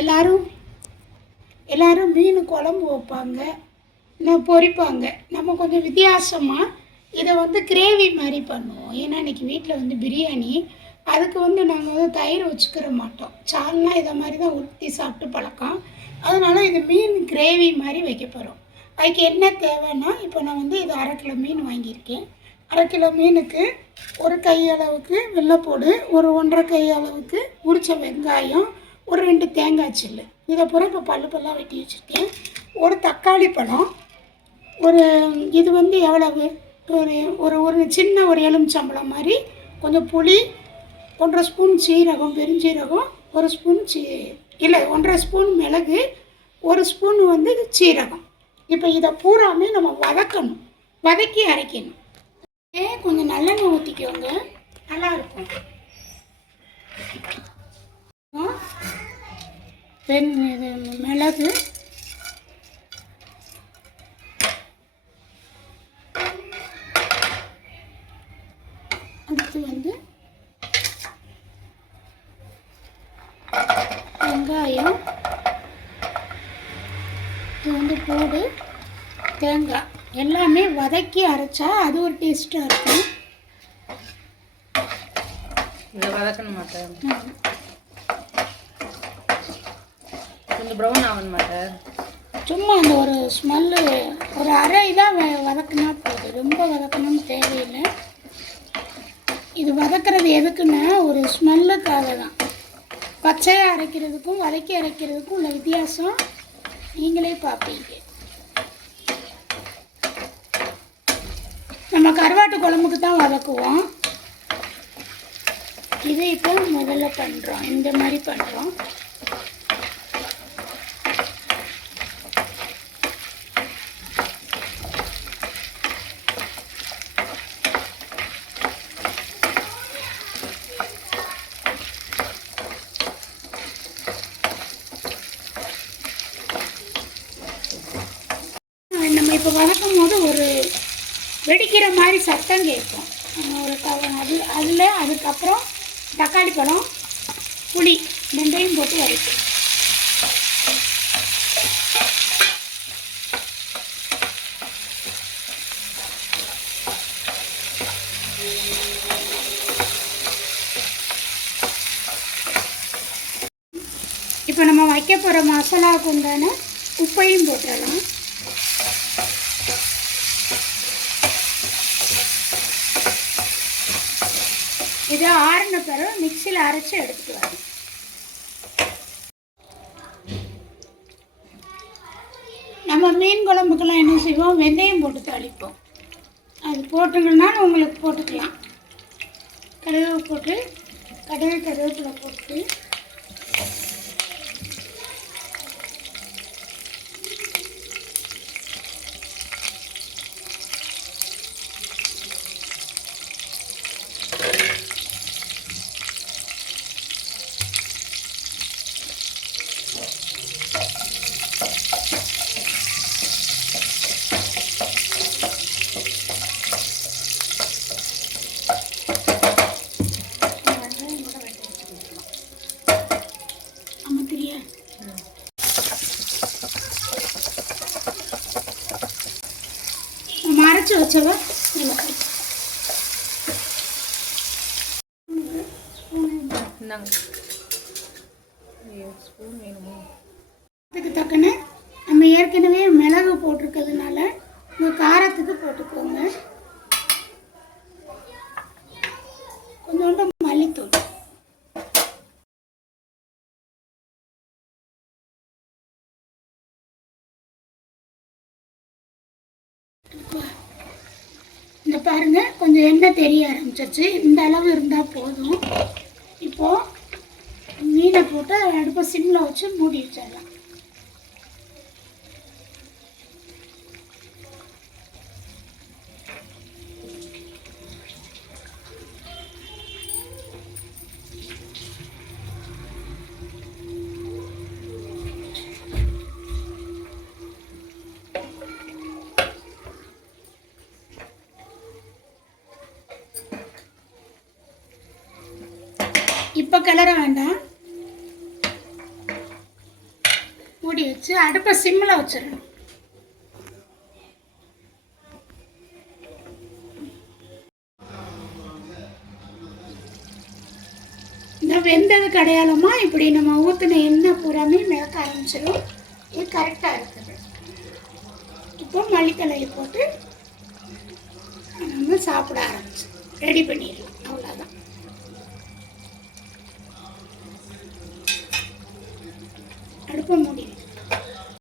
எல்லோரும் எல்லோரும் மீன் குழம்பு வைப்பாங்க, இல்லை பொரிப்பாங்க. நம்ம கொஞ்சம் வித்தியாசமாக இதை வந்து கிரேவி மாதிரி பண்ணுவோம். ஏன்னா இன்றைக்கி வீட்டில் வந்து பிரியாணி, அதுக்கு வந்து நாங்கள் வந்து தயிர் வச்சுக்கிற மாட்டோம். சால்னா இதை மாதிரி தான் ஊற்றி சாப்பிட்டு பழக்கம். அதனால் இது மீன் கிரேவி மாதிரி வைக்க போகிறோம். அதுக்கு என்ன தேவைன்னா, இப்போ நான் வந்து இது 1/2 கிலோ மீன் வாங்கியிருக்கேன். 1/2 கிலோ மீனுக்கு ஒரு கையளவுக்கு வெள்ளைப்பூடு, ஒரு 1/2 கையளவுக்கு உரித்த வெங்காயம், ஒரு 2 தேங்காய் சில்லு, இதை பூரா இப்போ பல்லாக வெட்டி வச்சுருக்கேன். ஒரு தக்காளி பழம், ஒரு இது வந்து எவ்வளவு, ஒரு ஒரு ஒரு சின்ன ஒரு எலுமிச்சம்பழம் மாதிரி, கொஞ்சம் புளி, 1/2 ஸ்பூன் சீரகம், பெருஞ்சீரகம், 1 ஸ்பூன் இல்லை 1/2 ஸ்பூன் மிளகு, 1 ஸ்பூன் வந்து சீரகம். இப்போ இதை பூராமே நம்ம வதக்கணும், வதக்கி அரைக்கணும். கொஞ்சம் நல்லெண்ணெய் ஊற்றிக்கோங்க, நல்லாயிருக்கும். மிளகு, அடுத்து வந்து வெங்காயம், இது வந்து பூடு, தேங்காய் எல்லாமே வதக்கி அரைச்சா அது ஒரு டேஸ்ட்டாக இருக்கும். இதை வதக்கணும் மாட்டேன், கொஞ்சம் ப்ரௌன் ஆகணும் மாட்டேன், சும்மா அந்த ஒரு ஸ்மெல்லு, ஒரு அரை இதாக வதக்குனா போதும், ரொம்ப வதக்கணும்னு தேவையில்லை. இது வதக்கிறது எதுக்குன்னா ஒரு ஸ்மெல்லுக்காக தான். பச்சையாக அரைக்கிறதுக்கும் வதக்கி அரைக்கிறதுக்கும் உள்ள வித்தியாசம் நீங்களே பார்ப்பீங்க. நம்ம கருவாட்டு குழம்புக்கு தான் வதக்குவோம். இதை இப்போ முதல்ல பண்ணுறோம், இந்த மாதிரி பண்ணுறோம். நம்ம இப்போ வதக்கும் போது ஒரு வெடிக்கிற மாதிரி சத்தம் கேட்கும். அதில் அதுக்கப்புறம் தக்காளி பழம், புளி ரெண்டையும் போட்டு வதக்கும். இப்போ நம்ம வைக்க போகிற மசாலாவுக்கு உண்டான உப்பையும் போட்டுடலாம். இதை ஆறின பிறகு மிக்சியில் அரைச்சி எடுத்துட்டு வரணும். நம்ம மீன் குழம்புக்கெல்லாம் என்ன செய்வோம், வெந்தயம் போட்டு தாளிப்போம். அது போட்டுக்கணும்னாலும் உங்களுக்கு போட்டுக்கலாம். கடுகு போட்டு கருவேப்பிலை போட்டு அரைச்சி வச்சவ அதுக்கு தக்கன நம்ம ஏற்கனவே மிளகு போட்டிருக்கிறதுனால இந்த காரத்துக்கு போட்டுக்கோங்க. கொஞ்சோண்டு மல்லித்தூள், இந்த பாருங்க கொஞ்சம் எண்ணெய் தெரிய ஆரம்பிச்சிருச்சு. இந்த அளவு இருந்தால் போதும். இப்போது மீனை போட்டு அடுப்பை சிம்மில் வச்சு மூடி வச்சிடலாம். இப்போ கிளற வேண்டாம். மூடி வச்சு அடுப்பை சிம்மில் வச்சிடணும். இந்த வெந்ததுக்கு அடையாளமாக இப்படி நம்ம ஊற்றின எண்ணெய் பூராமே மிதக்க ஆரம்பிச்சிடும். இது கரெக்டாக இருக்குது. இப்போ மல்லித்தலையை போட்டு நம்ம சாப்பிட ஆரம்பிச்சு ரெடி பண்ணிடலாம்.